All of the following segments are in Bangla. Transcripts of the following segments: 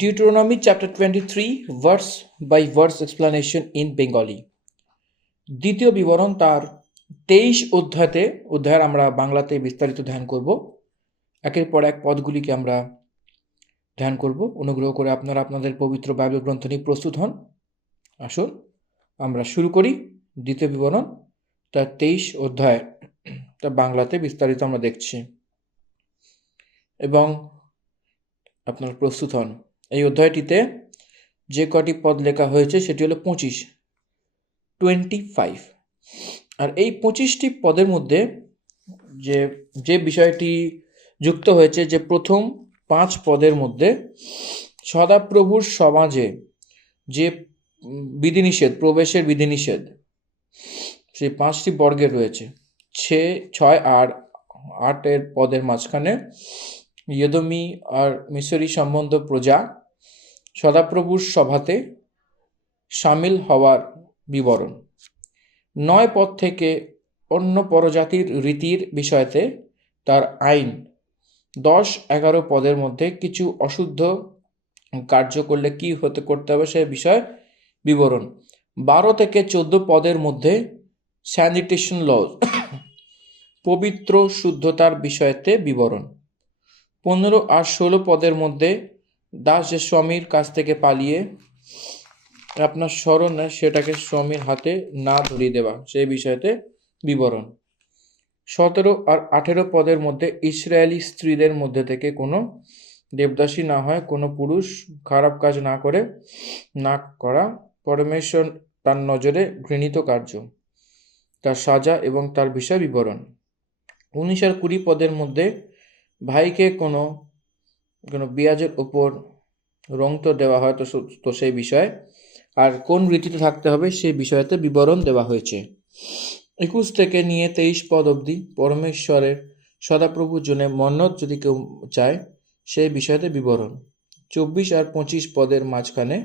Deuteronomy chapter 23, verse by verse explanation in Bengali. দ্বিতীয় বিবরণ তার 23 অধ্যায়ের আমরা বাংলাতে বিস্তারিত ধ্যান করব। একের পর এক পদগুলিকে আমরা ধ্যান করব। অনুগ্রহ করে আপনারা আপনাদের পবিত্র বাইবেল গ্রন্থ নিয়ে প্রস্তুত হন। আসুন আমরা শুরু করি। দ্বিতীয় বিবরণ তার 23 অধ্যায় তা বাংলাতে বিস্তারিত আমরা দেখছি এবং আপনারা প্রস্তুত হন। এই অধ্যায়টিতে যে কটি পদ লেখা হয়েছে সেটি হলো 25 আর এই 25টি পদের মধ্যে যে বিষয়টি যুক্ত হয়েছে, যে প্রথম 5 পদের মধ্যে সদাপ্রভুর সমাজে যে বিধিনিষেধ, প্রবেশের বিধিনিষেধ, সেই 5টি বর্গের রয়েছে। 6 আর 8 পদের মাঝখানে ইয়েদোমি আর মিশরি সম্বন্ধ প্রজা সদাপ্রভুর সভাতে সামিল হওয়ার বিবরণ। 9 পদ থেকে অন্য পরজাতির রীতির বিষয়তে তার আইন। 10-11 পদের মধ্যে কিছু অশুদ্ধ কার্য করলে কি করতে হবে সে বিষয়ে বিবরণ। 12 থেকে 14 পদের মধ্যে স্যানিটেশন লজ, পবিত্র শুদ্ধতার বিষয়তে বিবরণ। 15 আর 16 পদের মধ্যে দাস যে স্বামীর কাছ থেকে পালিয়ে আপনার স্মরণ নেয় সেটাকে স্বামীর হাতে না ধরিয়ে দেওয়া, সেই বিষয়তে বিবরণ। 17 আর 18 পদের মধ্যে ইসরায়েলি স্ত্রীদের মধ্যে থেকে কোনো দেবদাসী না হয়, কোনো পুরুষ খারাপ কাজ না করা পরমেশ্বর তার নজরে ঘৃণিত কার্য, তার সাজা এবং তার বিষয় বিবরণ। 19 আর 20 পদের মধ্যে ভাইকে কোনো বিয়াজের ওপর রং তো দেওয়া হয় তো সেই বিষয়, আর কোন রীতিতে থাকতে হবে সেই বিষয়তে বিবরণ দেওয়া হয়েছে। 21 থেকে নিয়ে 23 পদ অবধি পরমেশ্বরের সদাপ্রভুর জন্য মন্নত যদি কেউ চায় সেই বিষয়তে বিবরণ। 24 আর 25 পদের মাঝখানে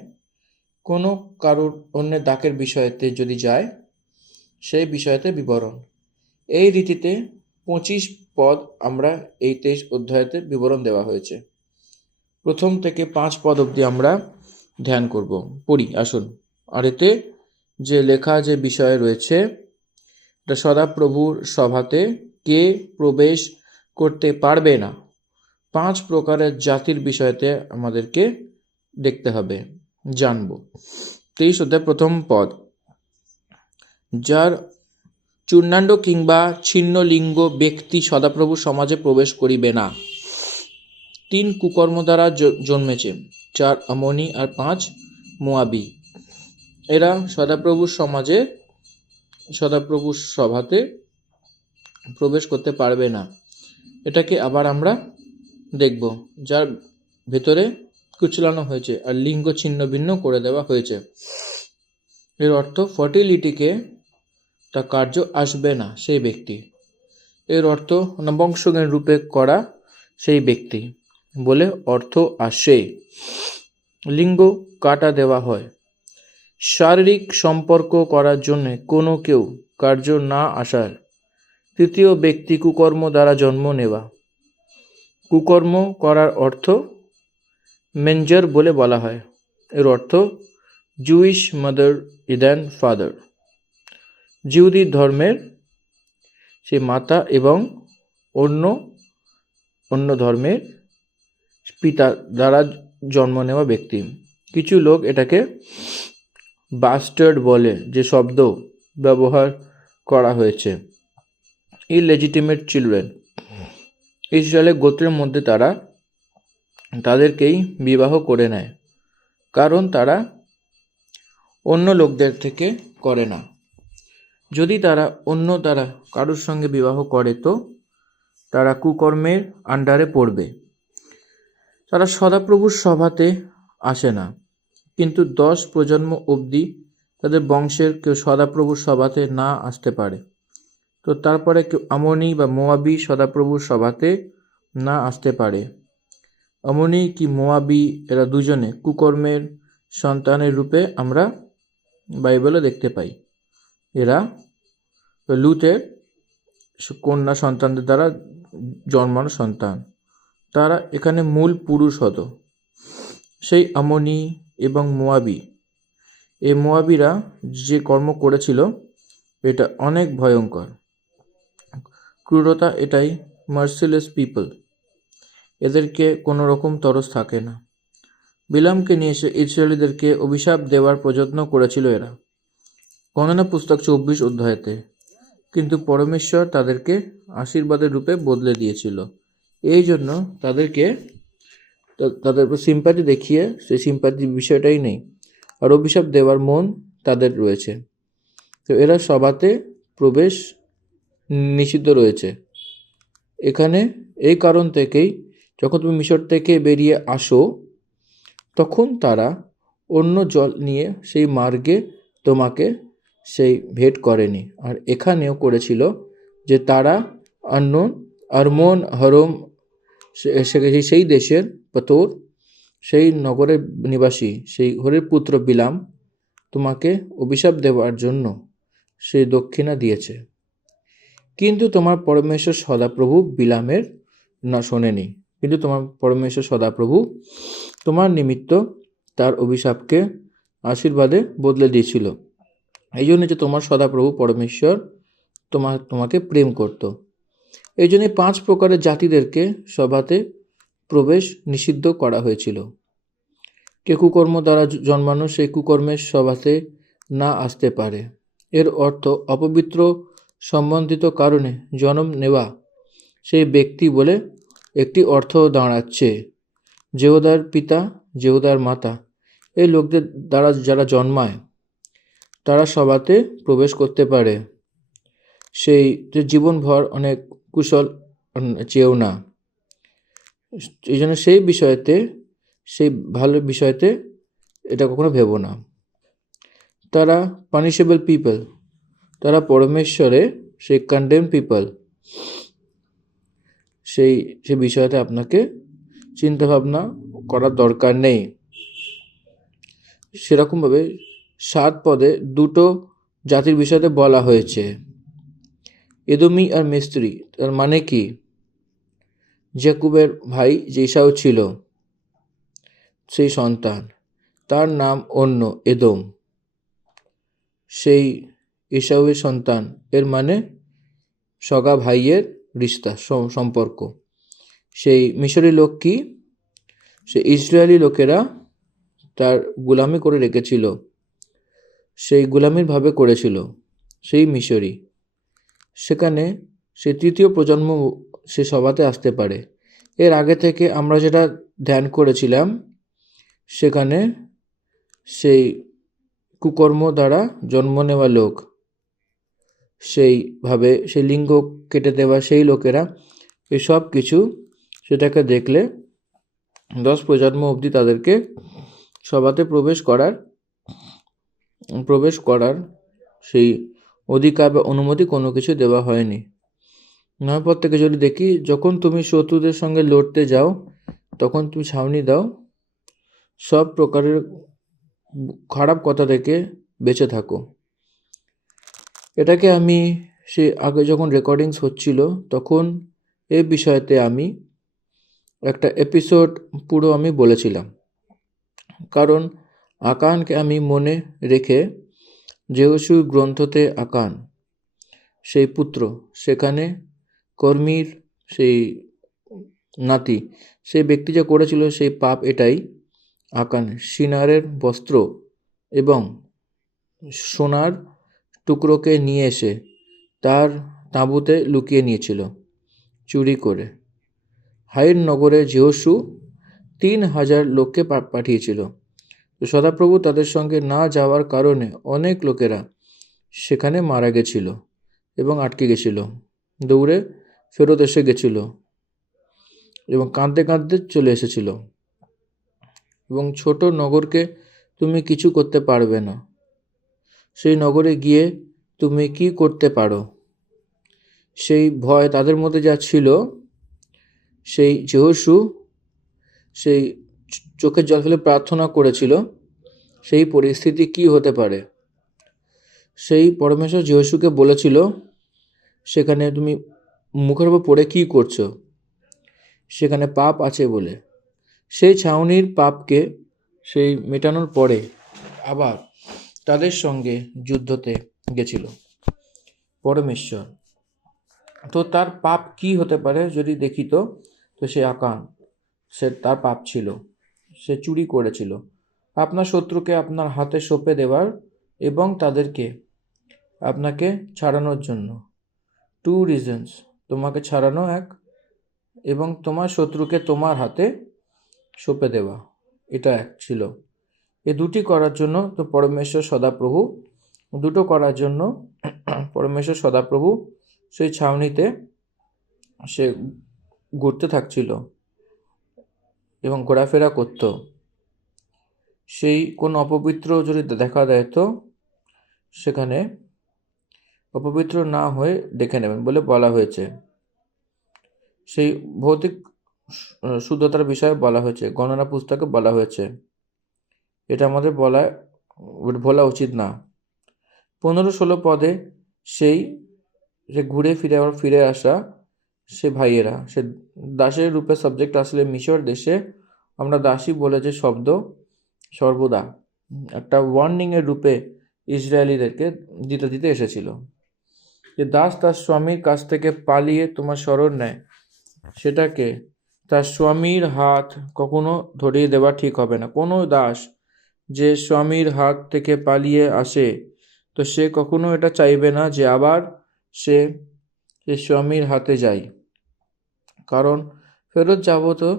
কোনো কারুর অন্যের দাকের বিষয়তে যদি যায় সেই বিষয়তে বিবরণ। এই রীতিতে 25 পদ আমরা এই 23 অধ্যায়তে বিবরণ দেওয়া হয়েছে। প্রথম থেকে 5 পদ অবধি আমরা ধ্যান করব। পড়ি আসুন। আর এতে যে লেখা যে বিষয় রয়েছে, এটা সদাপ্রভুর সভাতে কে প্রবেশ করতে পারবে না, 5 প্রকারের জাতির বিষয়তে আমাদেরকে দেখতে হবে, জানব। 23 অধ্যায় প্রথম পদ, যার চূর্ণাণ্ড কিংবা ছিন্ন লিঙ্গ ব্যক্তি সদাপ্রভু সমাজে প্রবেশ করিবে না। 3 কুকর্ম দ্বারা জন্মেছে, 4 আমনি আর 5 মোয়াবি। এরা সদাপ্রভুর সভাতে প্রবেশ করতে পারবে না। এটাকে আবার আমরা দেখব, যার ভেতরে কুচলানো হয়েছে আর লিঙ্গ ছিন্ন ভিন্ন করে দেওয়া হয়েছে। এর অর্থ ফার্টিলিটিকে তা কার্য আসবে না সেই ব্যক্তি। এর অর্থ নবংশজ্ঞান রূপে করা সেই ব্যক্তি বলে অর্থ আসে। লিঙ্গ কাটা দেওয়া হয়। শারীরিক সম্পর্ক করার জন্য কোনো কেউ কার্য না আসার। তৃতীয় ব্যক্তি কুকর্ম দ্বারা জন্ম নেওয়া। কুকর্ম করার অর্থ মেঞ্জার বলে বলা হয়। এর অর্থ জুইশ মাদার ইদান ফাদার, জিহুদি ধর্মের সে মাতা এবং অন্য ধর্মের পিতা দ্বারা জন্ম নেওয়া ব্যক্তি। কিছু লোক এটাকে বাস্টার্ড বলে, যে শব্দ ব্যবহার করা হয়েছে। ইলেজিটিমেট চিলড্রেন, ইসরায়েলের গোত্রের মধ্যে তারা তাদেরকেই বিবাহ করে নেয়, কারণ তারা অন্য লোকদের থেকে করে না। যদি তারা অন্য দ্বারা কারোর সঙ্গে বিবাহ করে তো তারা কুকর্মের আন্ডারে পড়বে। তারা সদাপ্রভুর সভাতে আসে না, কিন্তু 10 প্রজন্ম অবধি তাদের বংশের কেউ সদাপ্রভুর সভাতে না আসতে পারে। তো তারপরে কেউ আমনি বা মোয়াবি সদাপ্রভুর সভাতে না আসতে পারে। আমনি কি মোয়াবি এরা দুজনে কুকর্মের সন্তানের রূপে আমরা বাইবেলে দেখতে পাই। এরা লুতের কন্যা সন্তানদের দ্বারা জন্মানো সন্তান। তারা এখানে মূল পুরুষ হতো। সেই আমনি এবং মোয়াবি, এই মোয়াবিরা যে কর্ম করেছিল এটা অনেক ভয়ঙ্কর। ক্রূরতা এটাই, মার্সিলেস পিপল, এদেরকে কোনো রকম তরস থাকে না। বিলামকে নিয়ে এসে ইসরায়েলীদেরকে অভিশাপ দেওয়ার প্রযত্ন করেছিল এরা, গণনা পুস্তক 24 অধ্যায়তে, কিন্তু পরমেশ্বর তাদেরকে আশীর্বাদের রূপে বদলে দিয়েছিল। এই জন্য তাদেরকে তাদের উপর সিম্প্যাথি দেখিয়ে সেই সিম্প্যাথির বিষয়টাই নেই, আর অভিশাপ দেওয়ার মন তাদের রয়েছে। তো এরা সভাতে প্রবেশ নিষিদ্ধ রয়েছে। এখানে এই কারণ থেকেই যখন তুমি মিশর থেকে বেরিয়ে আসো তখন তারা অন্য জল নিয়ে সেই মার্গে তোমাকে সেই ভেট করেনি। আর এখানেও করেছিল যে তারা আরমোন হরম সেই দেশের পতোর, সেই নগরের নিবাসী, সেই হরের পুত্র বিলাম তোমাকে অভিশাপ দেওয়ার জন্য সেই দক্ষিণা দিয়েছে। কিন্তু তোমার পরমেশ্বর সদাপ্রভু বিলামের না শোনেনি, কিন্তু তোমার পরমেশ্বর সদাপ্রভু তোমার নিমিত্ত তার অভিশাপকে আশীর্বাদে বদলে দিয়েছিল। এই জন্য যে তোমার সদাপ্রভু পরমেশ্বর তোমাকে প্রেম করত। এই জন্য 5 প্রকারের জাতিদেরকে সভাতে প্রবেশ নিষিদ্ধ করা হয়েছিল। কে কুকর্ম দ্বারা জন্মানো সেই কুকর্মের সভাতে না আসতে পারে। এর অর্থ অপবিত্র সম্বন্ধিত কারণে জন্ম নেওয়া সেই ব্যক্তি বলে একটি অর্থ দাঁড়াচ্ছে। যেহুদার পিতা, যেহুদার মাতা, এই লোকদের দ্বারা যারা জন্মায় তারা সভাতে প্রবেশ করতে পারে, সেই যে জীবনভর অনেক কুশল চেয়েও না। এই জন্য সেই বিষয়তে, সেই ভালো বিষয়তে এটা কখনো ভেবো না। তারা পানিশেবল পিপল, তারা পরমেশ্বরে সেই কন্ডেম পিপল, সেই বিষয়তে আপনাকে চিন্তাভাবনা করার দরকার নেই। সেরকমভাবে 7 পদে 2টো জাতির বিষয়তে বলা হয়েছে, এদোমি আর মিস্ত্রি। তার মানে কি? জ্যাকুবের ভাই যে এসাউ ছিল সেই সন্তান, তার নাম অন্য এদোম, সেই এসাউয়ের সন্তান, এর মানে সগা ভাইয়ের রিশতা, সম্পর্ক। সেই মিশরি লোক কি? সেই ইসরায়েলি লোকেরা তার গোলামি করে রেখেছিল, সেই গোলামির ভাবে করেছিল সেই মিশরি। সেখানে সে 3য় প্রজন্ম সে সভাতে আসতে পারে। এর আগে থেকে আমরা যেটা ধ্যান করেছিলাম সেখানে সেই কুকর্ম দ্বারা জন্ম নেওয়া লোক, সেইভাবে সেই লিঙ্গ কেটে দেওয়া সেই লোকেরা, এসব কিছু সেটাকে দেখলে 10 প্রজন্ম অবধি তাদেরকে সভাতে প্রবেশ করার সেই অধিকার বা অনুমতি কোনো কিছু দেওয়া হয়নি। নয়পর থেকে যদি দেখি, যখন তুমি শত্রুদের সঙ্গে লড়তে যাও তখন তুমি ছাউনি দাও, সব প্রকারের খারাপ কথা থেকে বেঁচে থাকো। এটাকে আমি সে আগে যখন রেকর্ডিংস হচ্ছিল তখন এই বিষয়তে আমি একটা এপিসোড পুরো আমি বলেছিলাম, কারণ আকানকে আমি মনে রেখে যেহোশু গ্রন্থতে আকান সেই পুত্র, সেখানে কর্মীর সেই নাতি, সেই ব্যক্তি যা করেছিল সেই পাপ এটাই, আকান সিনারের বস্ত্র এবং সোনার টুকরোকে নিয়ে এসে তার তাঁবুতে লুকিয়ে নিয়েছিল চুরি করে। হাইর নগরে যেহোশু 3000 লোককে পাঠিয়েছিল। তো সদাপ্রভু তাদের সঙ্গে না যাওয়ার কারণে অনেক লোকেরা সেখানে মারা গেছিল এবং আটকে গেছিল, দৌড়ে ফেরত এসে গেছিল এবং কাঁদতে কাঁদতে চলে এসেছিল। এবং ছোট নগরকে তুমি কিছু করতে পারবে না। সেই নগরে গিয়ে তুমি কি করতে পারো? সেই ভয় তাদের মধ্যে যা ছিল, সেই যেহোশু সেই চোখের জল ফেলে প্রার্থনা করেছিল, সেই পরিস্থিতি কি হতে পারে? সেই পরমেশ্বর যেহোশুকে বলেছিল, সেখানে তুমি মুখের উপর পড়ে কী করছো? সেখানে পাপ আছে বলে। সেই ছাউনির পাপকে সেই মেটানোর পরে আবার তাদের সঙ্গে যুদ্ধতে গেছিল পরমেশ্বর। তো তার পাপ কি হতে পারে যদি দেখি, তো সে আকান, তার পাপ ছিল সে চুরি করেছিল আপনার শত্রুকে আপনার হাতে সঁপে দেওয়ার এবং তাদেরকে আপনাকে ছাড়ানোর জন্য। টু রিজনস, তোমাকে ছাড়ানো এক, এবং তোমার শত্রুকে তোমার হাতে সঁপে দেওয়া, এটা এক ছিল। এ দুটি করার জন্য তো পরমেশ্বর সদাপ্রভু, দুটো করার জন্য পরমেশ্বর সদাপ্রভু সেই ছাউনিতে সে ঘুরতে থাকছিল এবং ঘোরাফেরা করত। সেই কোন অপবিত্র যদি দেখা দেয় তো সেখানে অপবিত্র না হয়ে দেখে নেবেন বলে বলা হয়েছে। সেই ভৌতিক শুদ্ধতার বিষয়ে বলা হয়েছে, গণনা পুস্তকে বলা হয়েছে। এটা আমাদের বলা উচিত না। 15-16 পদে সেই যে ঘুরে ফিরে আসা সে ভাইয়েরা, সে দাসের রূপে সাবজেক্ট আসলে মিশর দেশে আমরা দাসী বলে যে শব্দ সর্বদা একটা ওয়ার্নিং এর রূপে ইসরায়েলিদেরকে দিতে এসেছিল, যে দাস তার স্বামীর কাছ থেকে পালিয়ে তোমার শরণ নেয়, সেটাকে তার স্বামীর হাত কখনো ধরিয়ে দেওয়া ঠিক হবে না। কোনো দাস যে স্বামীর হাত থেকে পালিয়ে আসে, তো সে কখনো এটা চাইবে না যে আবার সে স্বামীর হাতে যায়, কারণ ফেরত যাবো তো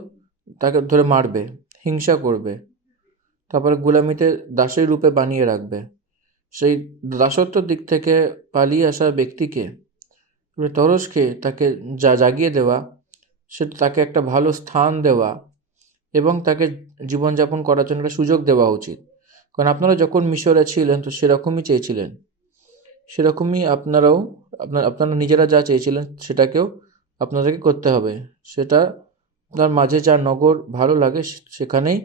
তাকে ধরে মারবে, হিংসা করবে, তারপরে গোলামিতে দাসের রূপে বানিয়ে রাখবে। সেই দাসত্বর দিক থেকে পালিয়ে আসা ব্যক্তিকে তরসকে তাকে জাগিয়ে দেওয়া, সেটা তাকে একটা ভালো স্থান দেওয়া এবং তাকে জীবনযাপন করার জন্য একটা সুযোগ দেওয়া উচিত। কারণ আপনারা যখন মিশরে ছিলেন তো সেরকমই চেয়েছিলেন, সেরকমই আপনারা নিজেরা যা চেয়েছিলেন সেটাকেও আপনাদেরকে করতে হবে। সেটা আপনার মাঝে যা নগর ভালো লাগে সেখানেই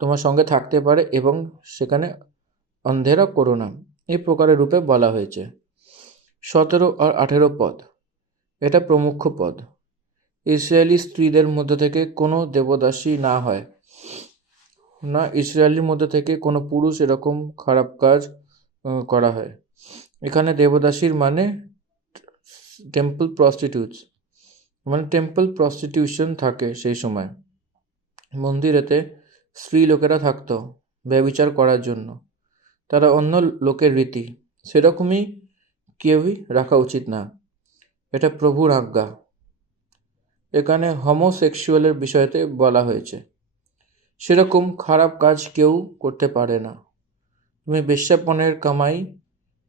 তোমার সঙ্গে থাকতে পারে এবং সেখানে অন্ধেরা করো না, এই প্রকারের রূপে বলা হয়েছে। 17 আর 18 পদ, এটা প্রমুখ পদ। ইসরায়েলি স্ত্রীদের মধ্যে থেকে কোনো দেবদাসী না হয় না, ইসরায়েলের মধ্যে থেকে কোনো পুরুষ এরকম খারাপ কাজ করা হয়। এখানে দেবদাসীর মানে টেম্পল প্রস্টিটিউটস, মানে টেম্পল প্রস্টিটিউশন থাকে। সেই সময় মন্দিরেতে স্ত্রী লোকেরা থাকতো ব্যভিচার করার জন্য, তারা অন্য লোকের রীতি, সেরকমই কেউই রাখা উচিত না, এটা প্রভুর আজ্ঞা। এখানে হোমোসেক্সুয়ালের বিষয়তে বলা হয়েছে, সেরকম খারাপ কাজ কেউ করতে পারে না। তুমি বেশ্যাপনের কামাই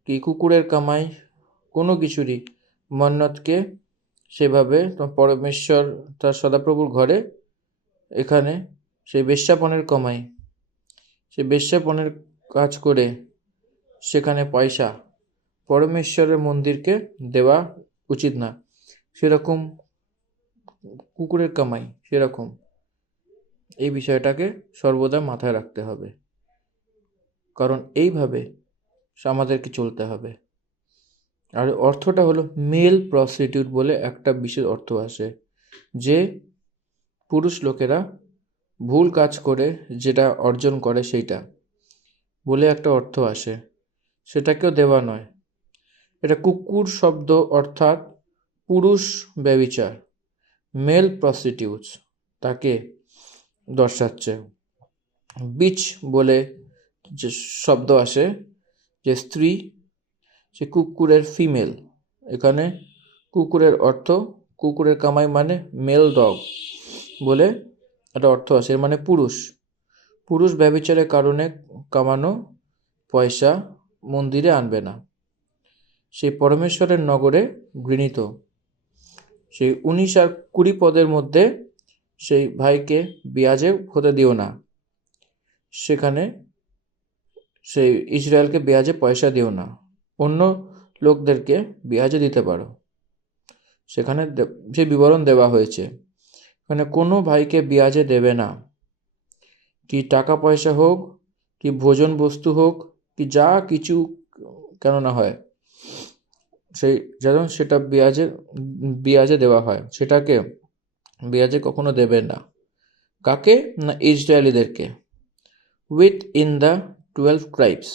কি কুকুরের কামাই কোনো কিছুরই মন্নতকে সেভাবে তোমার পরমেশ্বর তার সদাপ্রভুর ঘরে এখানে সেই বেশ্যাপনের কামাই, সেই বেশ্যাপনের কাজ করে সেখানে পয়সা পরমেশ্বরের মন্দিরকে দেওয়া উচিত না, সেরকম কুকুরের কামাই সেরকম। এই বিষয়টাকে সর্বদা মাথায় রাখতে হবে, কারণ এইভাবে আমাদেরকে চলতে হবে। আর অর্থটা হলো মেল প্রস্টিটিউট বলে একটা বিশেষ অর্থ আসে, যে পুরুষ লোকেরা ভুল কাজ করে যেটা অর্জন করে সেইটা বলে একটা অর্থ আসে, সেটাকেও দেওয়া নয়। এটা কুকুর শব্দ অর্থাৎ পুরুষ ব্যভিচার, মেল প্রস্টিটিউটস তাকে দর্শাচ্ছে। বিচ বলে যে শব্দ আসে, যে স্ত্রী, সে কুকুরের ফিমেল, এখানে কুকুরের অর্থ কুকুরের কামাই মানে মেল ডগ বলে একটা অর্থ আসে, মানে পুরুষ ব্যভিচারের কারণে কামানো পয়সা মন্দিরে আনবে না। সেই পরমেশ্বরের নগরে ঘৃণিত সেই 19 আর 20 পদের মধ্যে সেই ভাইকে বিয়াজে হতে দিও না, সেখানে সেই ইসরায়েলকে বিয়াজে পয়সা দিও না, অন্য লোকদেরকে বিয়াজে দিতে পারো, সেখানে যে বিবরণ দেওয়া হয়েছে। মানে কোনো ভাইকে বিয়াজে দেবে না, কি টাকা পয়সা হোক, কি ভোজন বস্তু হোক, কি যা কিছু কেন না হয়, সেই যেন সেটা বিয়াজে দেওয়া হয়, সেটাকে বিয়াজে কখনো দেবেন না। কাকে? না ইসরায়েলিদেরকে। উইথ ইন দ্য 12 ট্রাইবস,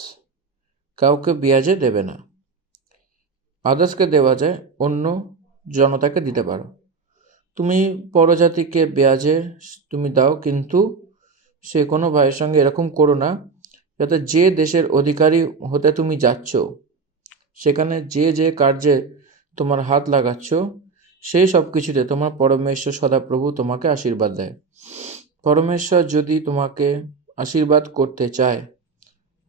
কাউকে বিয়াজে দেবে না। আদার্সকে দেওয়া যায়, অন্য জনতাকে দিতে পারো। তুমি পরজাতিকে বেয়াজে তুমি দাও, কিন্তু সে কোনো ভাইয়ের সঙ্গে এরকম করো না যাতে যে দেশের অধিকারী হতে তুমি যাচ্ছ, সেখানে যে যে কার্যে তোমার হাত লাগাচ্ছ, সেই সব কিছুতে তোমার পরমেশ্বর সদাপ্রভু তোমাকে আশীর্বাদ দেয়। পরমেশ্বর যদি তোমাকে আশীর্বাদ করতে চায়,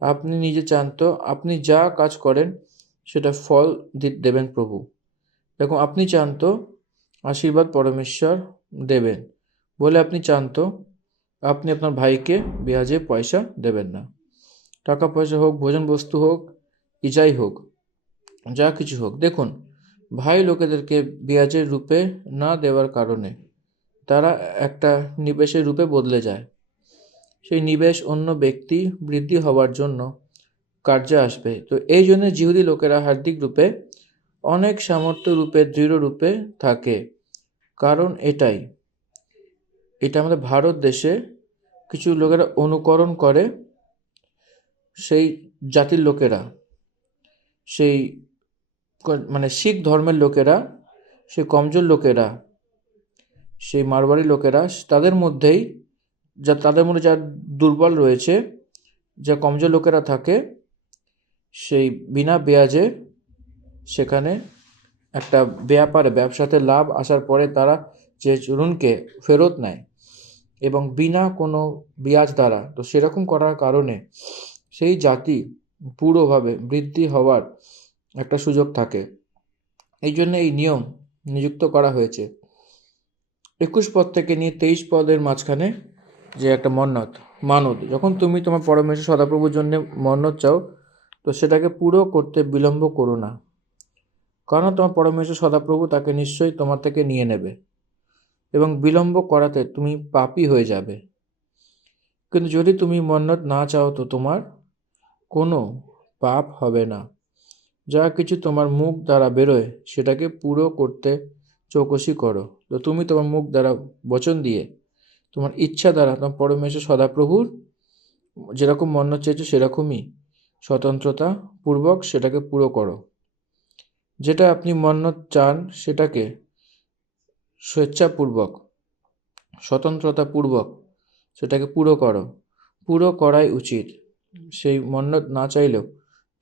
আপনি নিজে চান, তো আপনি যা কাজ করেন সেটা ফল দেবেন প্রভু। দেখুন, আপনি চান তো আশীর্বাদ পরমেশ্বর দেবেন বলে আপনি চান তো আপনি আপনার ভাইকে বিয়াজে পয়সা দেবেন না। টাকা পয়সা হোক, ভোজন বস্তু হোক, কি যাই হোক, যা কিছু হোক। দেখুন, ভাই লোকেদেরকে বিয়াজের রূপে না দেওয়ার কারণে তারা একটা নিবেশের রূপে বদলে যায়। সেই নিবেশ অন্য ব্যক্তি বৃদ্ধি হওয়ার জন্য কার্যে আসবে। তো এই জন্য জিহুদি লোকেরা হার্দিক রূপে, অনেক সামর্থ্য রূপে, দৃঢ় রূপে থাকে। কারণ এটা আমাদের ভারত দেশে কিছু লোকেরা অনুকরণ করে, সেই জাতির লোকেরা, সেই মানে শিখ ধর্মের লোকেরা, সেই কমজোর লোকেরা, সেই মারওয়াড়ি লোকেরা, তাদের মধ্যে যা দুর্বল রয়েছে, যা কমজোর লোকেরা থাকে, সেই বিনা বেয়াজে সেখানে একটা ব্যবসাতে লাভ আসার পরে তারা যে ঋণকে ফেরত নেয় এবং বিনা কোনো বিয়াজ দ্বারা, তো সেরকম করার কারণে সেই জাতি পুরোভাবে বৃদ্ধি হওয়ার একটা সুযোগ থাকে। এই জন্য এই নিয়ম নিযুক্ত করা হয়েছে। 21 পদ থেকে নিয়ে 23 পদের মাঝখানে যে একটা মানত, যখন তুমি তোমার পরমেশ্বর সদাপ্রভুর জন্য মন্নত চাও, তো সেটাকে পুরো করতে বিলম্ব করো না, কারণ তোমার পরমেশ্বর সদাপ্রভু তাকে নিশ্চয়ই তোমার থেকে নিয়ে নেবে এবং বিলম্ব করাতে তুমি পাপী হয়ে যাবে। কিন্তু যদি তুমি মন্নত না চাও, তো তোমার কোনো পাপ হবে না। যা কিছু তোমার মুখ দ্বারা বেরোয় সেটাকে পুরো করতে চৌকসি করো। তো তুমি তোমার মুখ দ্বারা বচন দিয়ে, তোমার ইচ্ছা দ্বারা তোমার পরমেশ্বর সদাপ্রভুর যেরকম মন্নত চেয়েছো সেরকমই স্বতন্ত্রতা পূর্বক সেটাকে পুরো করো। যেটা আপনি মন্নত চান সেটাকে স্বেচ্ছাপূর্বক, স্বতন্ত্রতা পূর্বক সেটাকে পুরো করো। পুরো করাই উচিত। সেই মন্নত না চাইলেও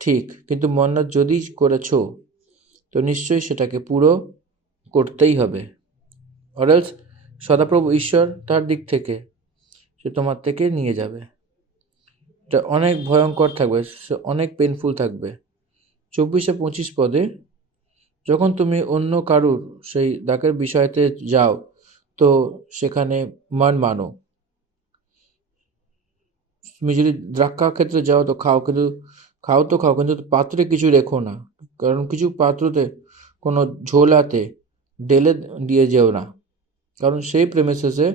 ঠিক, কিন্তু মন্নত যদি করেছো, তো নিশ্চয়ই সেটাকে পুরো করতেই হবে। অরেলস সদাপ্রভু ঈশ্বর তার দিক থেকে সে তোমার থেকে নিয়ে যাবে। এটা অনেক ভয়ঙ্কর থাকবে, অনেক পেনফুল থাকবে। 24-25 পদে, যখন তুমি অন্য কারুর সেই দাকের বিষয়তে যাও, তো সেখানে মানো। তুমি যদি দ্রাক্ষা ক্ষেত্রে যাও তো খাও, কিন্তু কিন্তু পাত্রে কিছু রেখো না, কারণ কিছু পাত্রতে কোনো ঝোলাতে ঢেলে দিয়ে যেও না, কারণ সেই প্রেমিসেসে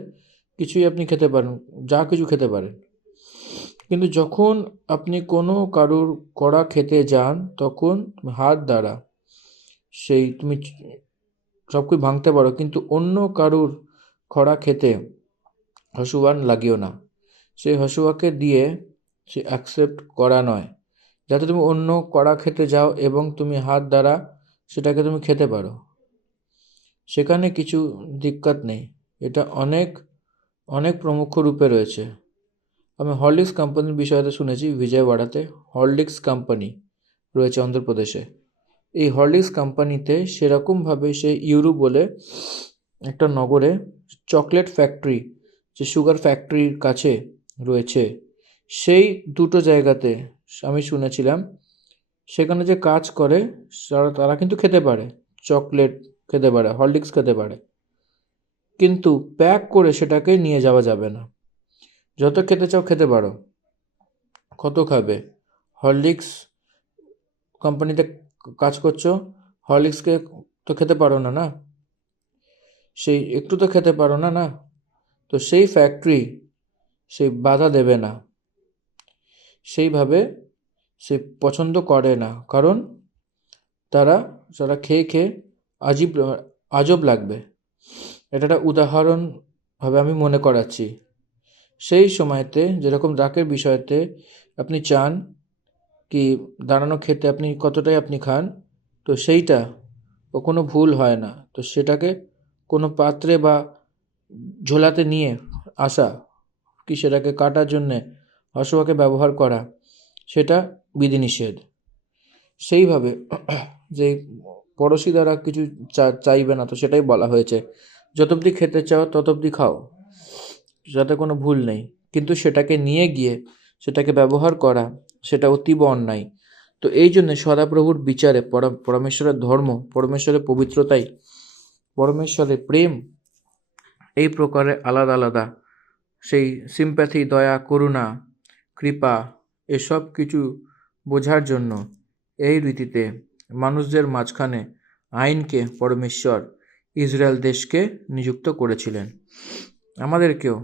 কিছুই আপনি খেতে পারেন, যা কিছু খেতে পারেন। কিন্তু যখন আপনি কোনো কারুর কড়া খেতে যান, তখন হাত দ্বারা সেই তুমি সব কিছু ভাঙতে পারো, কিন্তু অন্য কারুর খড়া খেতে হসুয়ান লাগিও না। সেই হসুয়াকে দিয়ে সে অ্যাকসেপ্ট করা নয়, যাতে তুমি অন্য কড়া খেতে যাও এবং তুমি হাত দ্বারা সেটাকে তুমি খেতে পারো। সেখানে কিছু দিক্কত নেই। এটা অনেক অনেক প্রমুখ রূপে রয়েছে। আমি হরলিক্স কোম্পানির বিষয়তে শুনেছি, বিজয়ওয়াড়াতে হরলিক্স কোম্পানি রয়েছে অন্ধ্রপ্রদেশে। এই হরলিক্স কোম্পানিতে সেরকমভাবে সেই ইউরু বলে একটা নগরে চকলেট ফ্যাক্টরি, যে সুগার ফ্যাক্টরির কাছে রয়েছে, সেই দুটো জায়গাতে আমি শুনেছিলাম সেখানে যে কাজ করে তারা কিন্তু খেতে পারে, চকলেট খেতে পারে, হরলিক্স খেতে পারে, কিন্তু প্যাক করে সেটাকে নিয়ে যাওয়া যাবে না। যত খেতে চাও খেতে পারো, কত খাবে? হরলিক্স কোম্পানিতে কাজ করছো, হরলিক্সকে তো খেতে পারো না, সেই একটু তো খেতে পারো না। তো সেই ফ্যাক্টরি সেই বাধা দেবে না, সেইভাবে সে পছন্দ করে না, কারণ তারা খেয়ে আজব লাগবে। এটা একটা উদাহরণভাবে আমি মনে করাচ্ছি। সেই সময়তে যেরকম ডাকের বিষয়তে আপনি চান কি দাঁড়ানো খেতে আপনি কতটাই আপনি খান, তো সেইটা কখনো ভুল হয় না। তো সেটাকে কোনো পাত্রে বা ঝোলাতে নিয়ে আসা কি সেটাকে কাটার জন্যে হাসুয়াকে ব্যবহার করা, সেটা বিধিনিষেধ। সেইভাবে যে পড়শি দ্বারা কিছু চাইবে না, তো সেটাই বলা হয়েছে যত অবধি খেতে চাও তত অবধি খাও, যাতে কোনো ভুল নেই। কিন্তু সেটাকে নিয়ে গিয়ে সেটাকে ব্যবহার করা, সেটা অতীব অন্যায়। তো এই জন্যে সদাপ্রভুর বিচারে পরমেশ্বরের ধর্ম, পরমেশ্বরের পবিত্রতাই, পরমেশ্বরের প্রেম এই প্রকারে আলাদা আলাদা, সেই সিম্প্যাথি, দয়া, করুণা, কৃপা এসব কিছু বোঝার জন্য এই রীতিতে মানুষদের মাঝখানে আইনকে পরমেশ্বর ইসরায়েল দেশকে নিযুক্ত করেছিলেন। আমাদেরকেও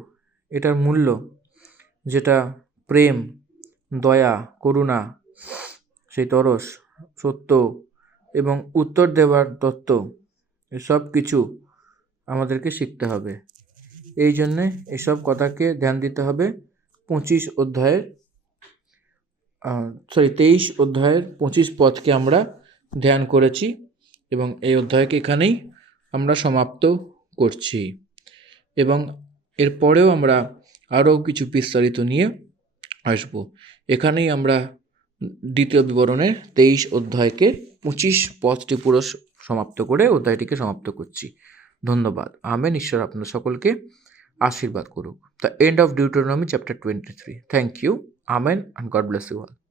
এটার মূল্য, যেটা প্রেম, দয়া, করুণা, সেই তরস, সত্য এবং উত্তর দেওয়ার তত্ত্ব, এসব কিছু আমাদেরকে শিখতে হবে। এই জন্যে এসব কথাকে ধ্যান দিতে হবে। 23 অধ্যায়ের 25 পদকে আমরা ধ্যান করেছি এবং এই অধ্যায়কে এখানেই আমরা সমাপ্ত করছি। এবং এরপরেও আমরা আরও কিছু বিস্তারিত নিয়ে আসব। এখানেই আমরা দ্বিতীয় বিবরণের 23 অধ্যায়কে 25 পদটি পুরো সমাপ্ত করে অধ্যায়টিকে সমাপ্ত করছি। ধন্যবাদ। আমেন। ঈশ্বর আপনাদের সকলকে আশীর্বাদ করুক। The end of Deuteronomy chapter 23। Thank you. Amen and God bless you all.